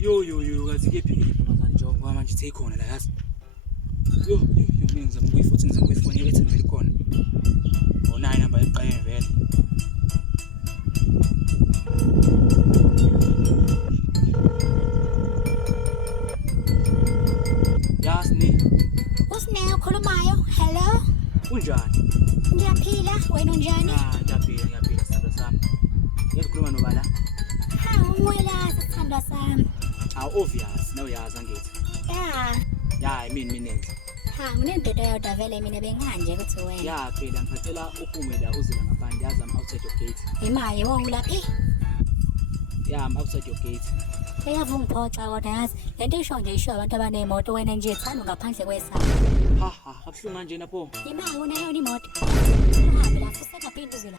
Yo, kazi kephi manje njengoba manje seyikhona la yazi. Yo, mina ngizama ukuyifona ethi vele khona. Ona inamba eqhaye vele. Yasni. Usine ukhulumayo. Hello. Kunjani? Ngiyaphila, wena unjani? Ngiyaphila sithandwa sami. Ngiyakhuluma nobala. Umwela sithandwa sami. Obvious, nawe uyazi angithi. Mina enhle. Nginendoda yodwa vele mina benganje ukuthi wena. Phela ngicela uphume la uzela ngaphandle yazi I'm outside your gate. Imaye wongulaphi? I'm outside your gate. Uyavungiphoxa kodwa yazi lento isho nje isho abantu abanemoto wena nje ethanda ngaphandle kwesaba. Abuhlungu kanje napho. Imaye unayo imoto. Uhambe la futhi sengaphindi uzela.